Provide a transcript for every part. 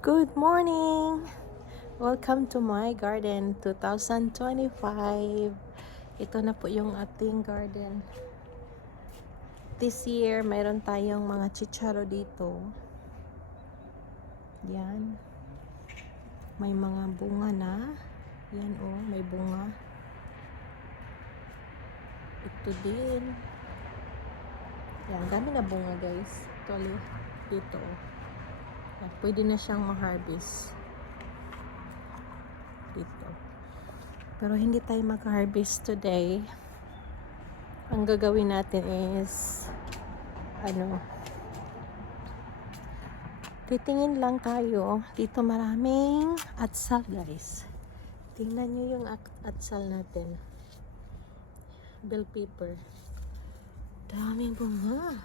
Good morning! Welcome to my garden 2025. Ito na po yung ating garden. This year, mayroon tayong mga chicharo dito. Yan. May mga bunga na. Yan oh, may bunga. Ito din. Yan, dami na bunga guys. Actually, dito oh. Yan, pwede na siyang ma-harvest. Dito. Pero hindi tayo mag-harvest today. Ang gagawin natin is titingin lang tayo. Dito maraming atsal guys. Tingnan nyo yung atsal natin. Bell pepper. Daming bunga.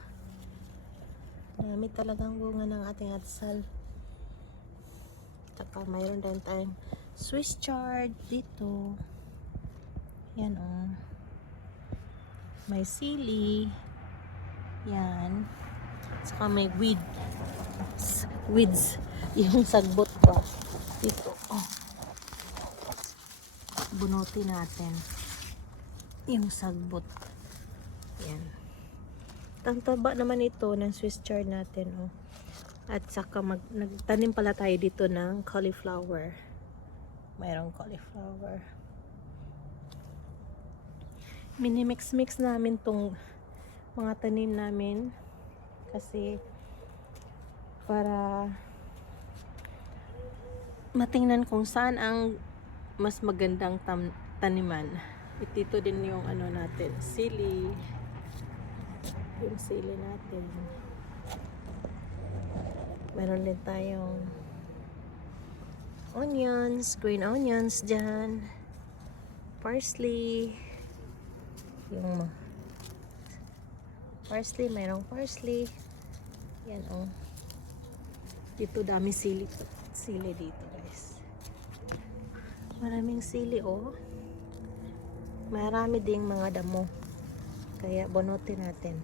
Dami talagang bunga ng ating atsal. Tsaka mayroon din tayong Swiss chard dito. Yan oh. May sili. Yan. Saka may weeds. Yung sagbot pa. Dito. Oh. Bunutin natin. Yung sagbot. Yan. Ang taba naman ito ng Swiss chard natin. Oh. At saka nagtanim pala tayo dito ng cauliflower. Mayroong cauliflower. Minimix-mix namin tong mga tanim namin kasi para matingnan kung saan ang mas magandang taniman. Ito din yung ano natin, sili. Yung sili natin. Meron din tayong onions, green onions dyan. Parsley. Yung parsley, mayroong parsley. Yan oh. Dito dami sili dito guys. Maraming sili oh. Marami ding mga damo. Kaya bunutin natin.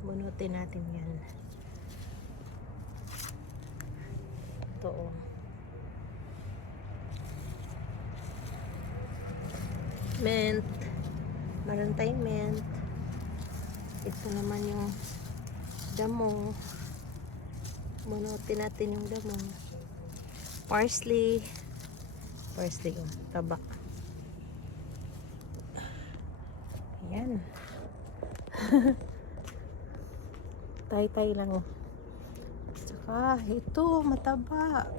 Bunutin natin yan. Ito oh. Mint. Meron tayong mint. Ito naman yung damo. Bunutin natin yung damo. Parsley. Parsley oh. Taba. Ayan. Tay-tay lang oh. Tsaka ito mataba.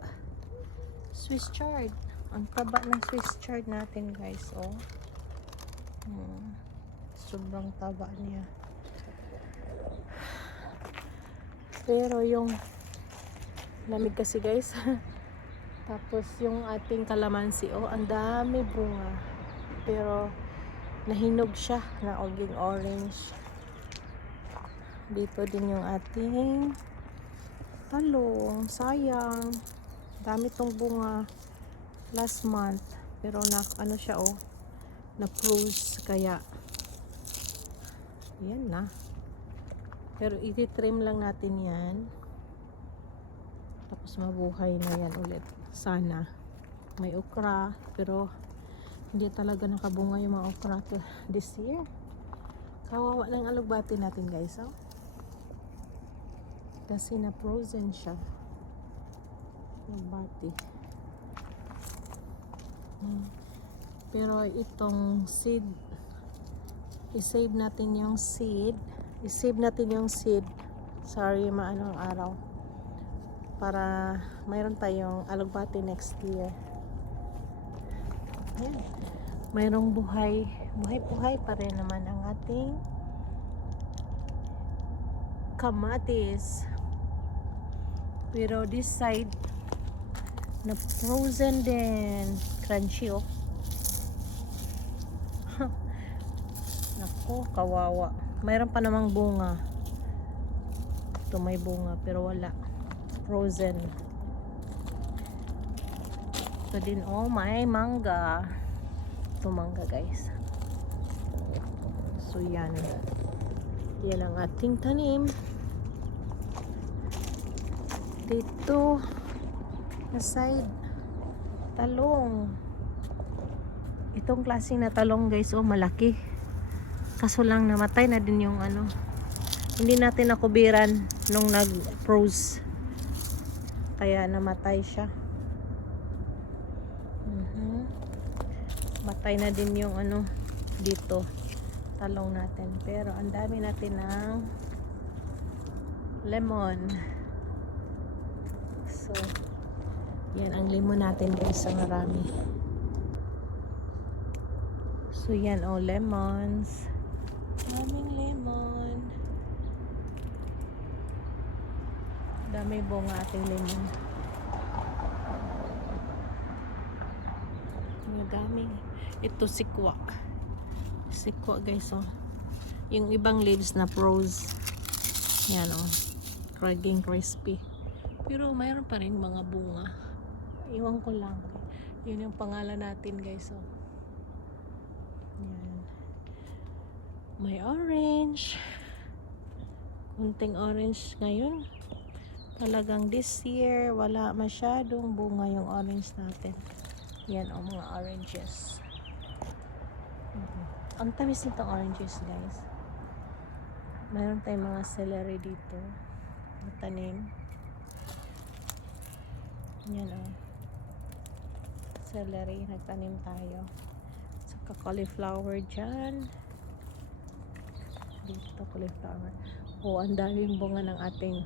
Swiss chard. Ang taba ng Swiss chard natin guys oh. Sobrang taba niya. Pero yung lamig kasi guys. Tapos yung ating kalamansi oh, ang dami bunga. Pero nahinog siya na oging orange. Dito din yung ating talong. Sayang. Dami tong bunga last month. Pero ano siya oh. Na-froze kaya yan na. Pero i-trim lang natin yan. Tapos mabuhay na yan ulit. Sana. May okra. Pero hindi talaga nakabunga yung mga okra this year. Kawawa ng alugbati natin guys oh. Kasi na-frozen siya. Alugbati. Pero itong seed, i-save natin yung seed. Sorry, maano ang araw. Para mayroon tayong alugbati next year. Ayan. Mayroong buhay pa rin naman ang ating kamatis. Pero this side na frozen din. Crunchy oh. Naku, kawawa. Mayroon pa namang bunga. Ito may bunga pero wala. Frozen. Ito din oh, may mangga. Ito mangga guys. So yan. Yan ang ating tanim. Dito, na side, talong. Itong klaseng na talong guys, oh malaki. Kaso lang namatay na din yung ano. Hindi natin nakubiran nung nag-froze. Kaya namatay siya. Matay na din yung ano dito talong natin. Pero ang dami natin ng lemon. So, yan ang lemon natin guys, ang marami. So, yan oh, lemons. Daming lemon. Dami bunga ating lemon. Madami. Ito sikwa. Sikwa guys oh. Yung ibang leaves na froze. Yan oh. Kraging crispy. Pero mayroon pa rin mga bunga. Iwan ko lang. Yun yung pangalan natin guys oh. Yan. May orange. Kunting orange ngayon. Talagang this year wala masyadong bunga yung orange natin. Yan o, mga oranges. Ang tamis nitong oranges guys. Mayroon tayong mga celery dito. Matanim. Yan o. Celery, nagtanim tayo. Saka cauliflower dyan. Dito cauliflower. O, ang daming bunga ng ating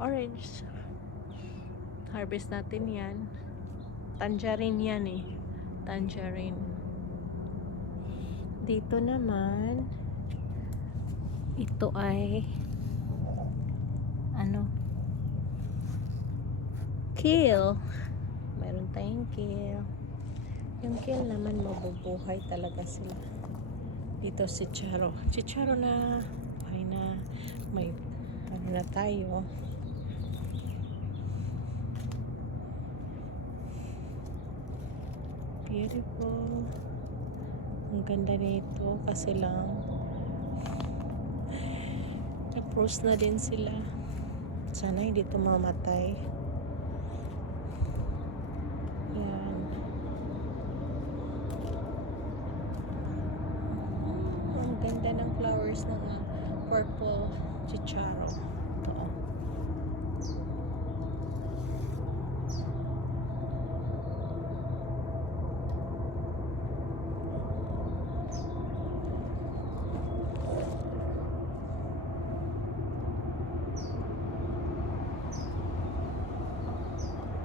orange. Harvest natin yan. Tangerine yan eh. Tangerine. Dito naman, ito ay ano? Kale. Meron tayong kale. Yung kale naman mabubuhay talaga sila. Dito si Chicharo. Chicharo na ay na may ano na tayo. Beautiful. Ang ganda nito kasi lang na-froze na din sila. Sana hindi ito mamatay. Yan. Ang ganda ng flowers ng purple chicharo.